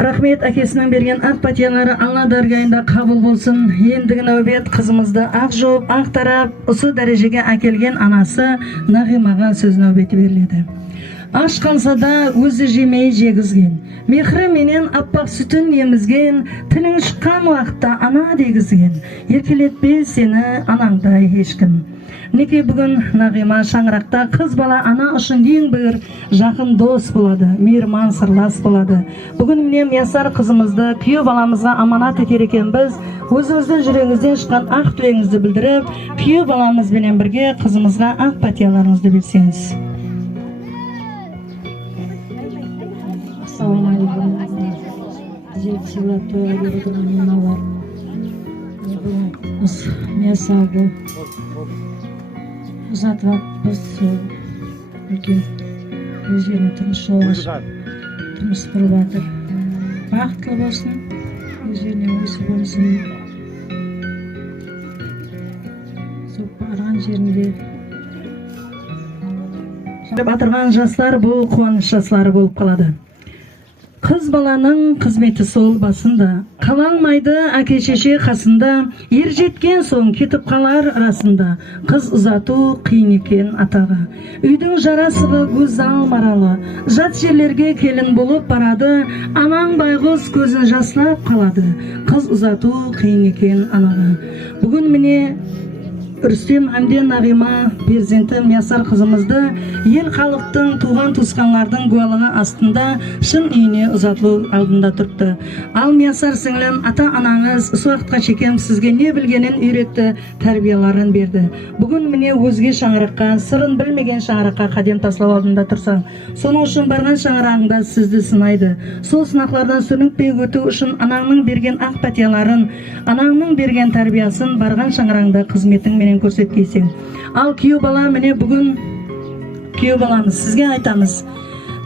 Рахмет әкесінің берген ақ патиялары Алла дәргайында қабыл болсын. Ендігі нәубет қызымызды ақ жауып, ақ тарап, осы дәрежеге әкелген анасы Нағимаға сөз нәубеті беріледі. Аш қалса да өзі жемей жегізген, мехрі менен аппақ сүтін емізген, тілің шыққан уақытта ана дегізген, еркелетпе сені анаңдай ешкім. Неке бүгін Нағима шаңырақта қыз бала ана үшін ең бір жақын дос болады, мейірман сырлас болады. Бүгін міне Миясар қызымызды күйеу баламызға аманат етер екенбіз. Өзіңіздің жүрегіңізден шыққан ақ тілегіңізді білдіріп, күйеу баламызбенен бірге қызымызға ақ патияларыңызды берсеңіз. Ассалаумалейкум. Жетісіла тойға беретін аналар. Миясарды ұзатып біз үлкен өздеріне тұрмыс жолға тұрмыс құрып жатыр. Бақытлы болсын, өздеріне өсіп болсын. Сол барған жерінде Батырған жастар бұл қуаныш жастары болып қалады. Қыз баланың қызметі сол басында, қаланмайды әке-шеше қасында, ер жеткен соң кетіп қалар арасында, қыз ұзату қиын екен атаға. Үйдің жарасығы гүзал маралы, жат жерлерге келін болып барады, анаң байғұс көзін жаслап қалады, қыз ұзату қиын екен анаға. Бүгін міне Рүстем Әмден Нағима перзенті Миясар қызымызды ел халықтың туған туысқандардың гуалығы астында шын үйіне ұзатылу алдында тұрды. Ал Миясар сіңлім, ата анаңыз осы уақытқа шекем сізге не білгенін үйретті, тәрбияларын берді. Бүгін міне өзге шаңыраққа, сырын білмеген шаңыраққа қадем таслау алдында тұрсаң, соның үшін барған шаңырағыңда сізді сынайды. Сол сынақлардан сүрінбей өту үшін анаңның берген ақ патияларын, анаңның берген тәрбиясын барған шаңырағыңда қызметіңмен көрсеткейсің. Ал күйеу бала міне бүгін күйеу баламыз сізге айтамыз.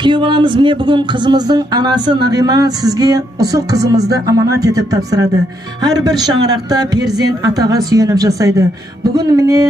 Күйеу баламыз міне бүгін қызымыздың анасы Нағима сізге осы қызымызды аманат етіп тапсырады. Әрбір шаңырақта перзент атаға сүйеніп жасайды. Бүгін міне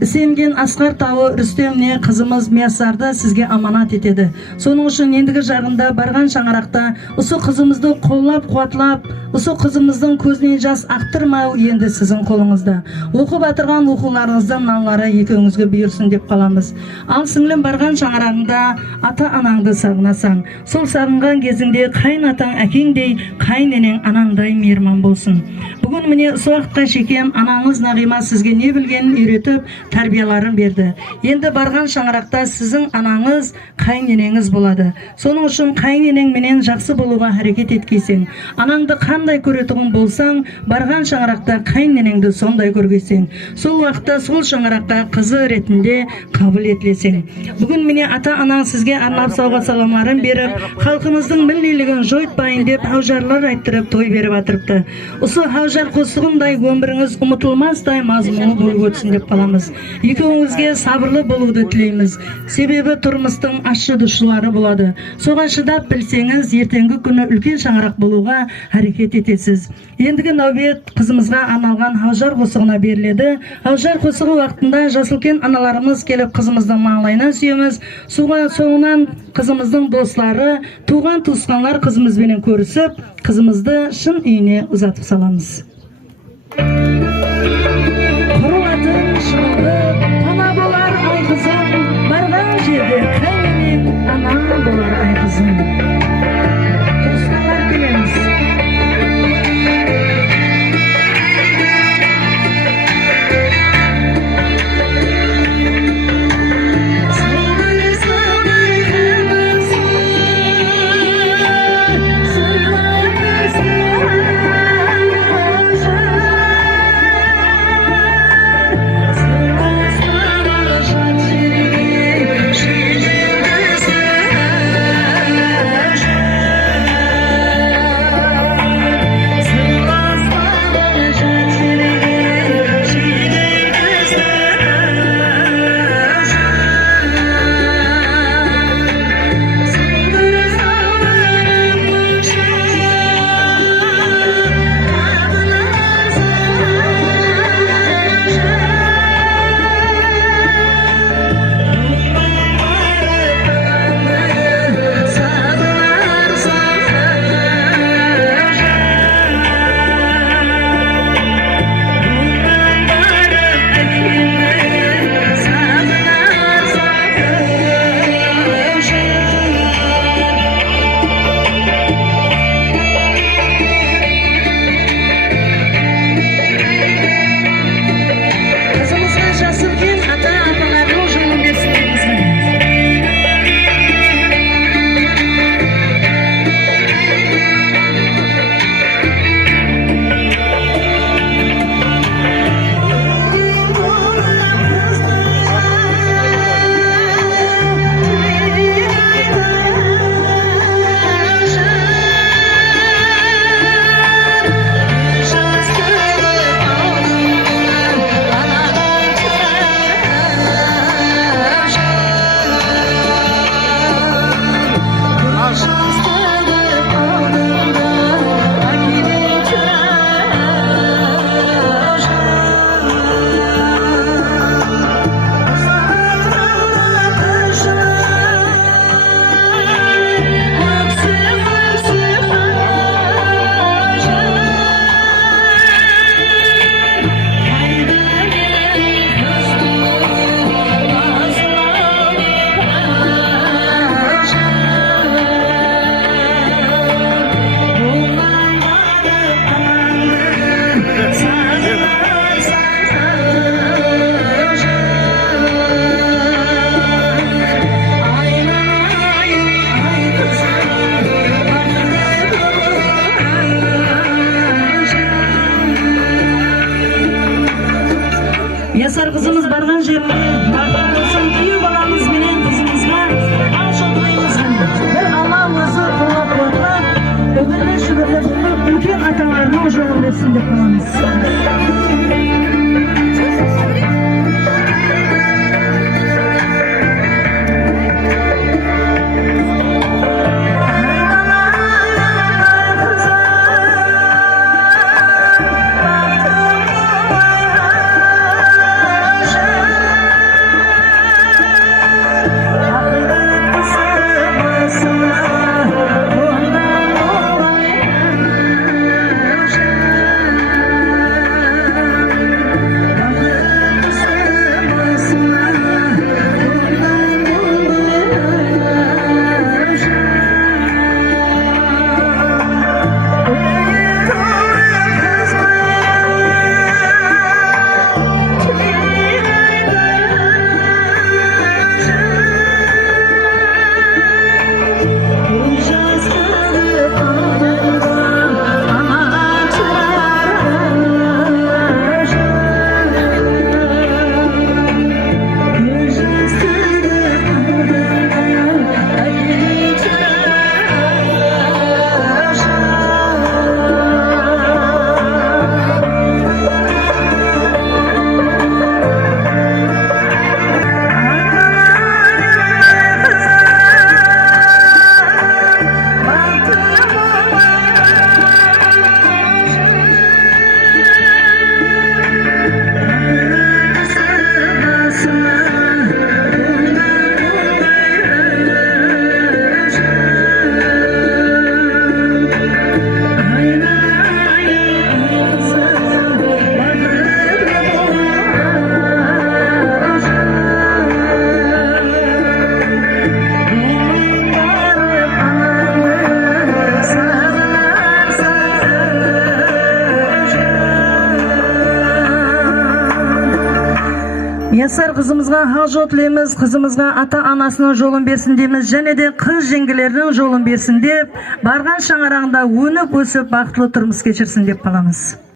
Сенген Асқар тауы Рүстемне қызымыз Миясарды сізге аманат етеді. Соның үшін ендігі жағында барған шаңырақта осы қызымызды қоллап қуатлап, осы қызымыздың көзінен жас ақтырмау енді сіздің қолыңызда. Оқып атырған оқуларыңыздың налары екеуіңізге бұйырсын деп қаламыз. Ал сіңлім барған шаңырағында ата анаңды сағынасаң, сол сағынған кезіңде қайын атаң әкеңдей, қайын енең анаңдай мейірман болсын. Бүгін міне уақытқа шекем анаңыз Нағима сізге не білгенін үйретіп, тәрбияларын берді. Енді барған шаңырақта сіздің анаңыз қайын енеңіз болады. Соның үшін қайын енең менен жақсы болуға әрекет еткейсің. Анаңды қандай көретұғын болсаң, барған шаңырақта қайын енеңді сондай көргейсің. Сол уақытта сол шаңыраққа қызы ретінде қабыл етілесің. Бүгін міне ата анаң сізге арнап сауға саламларын беріп, халқымыздың миллилігін жойтпайын деп хаужарлар айттырып той беріп атырыпты. Осы хаужар қосығындай өміріңіз ұмытылмастай мазмұны болып өтсін деп қаламыз. Екеуіңізге сабырлы болуды тілейміз. Себебі тұрмыстың ащы дұшылары болады. Соған шыдап білсеңіз, ертеңгі күні үлкен шаңырақ болуға әрекет етесіз. Ендігі нәубет қызымызға арналған хаужар қосығына беріледі. Хаужар қосығы уақытында жасылкен аналарымыз келіп қызымыздың маңлайынан сүйеміз. Соңынан қызымыздың достары, туған туысқандар қызымызбенен көрісіп, қызымызды шын үйіне ұзатып саламыз. Пана болар ай қызым, барған жерде қайменен ана болар ай қызым. Туысқандар келеміз. жолын берсін деп қаламыз. Ясар қызымызға ақ жол тілейміз, қызымызға ата-анасының жолын берсін дейміз, және де қыз жеңгелердің жолын берсін деп, барған шаңырағында өніп өсіп бақытлы тұрмыс кешірсін деп қаламыз.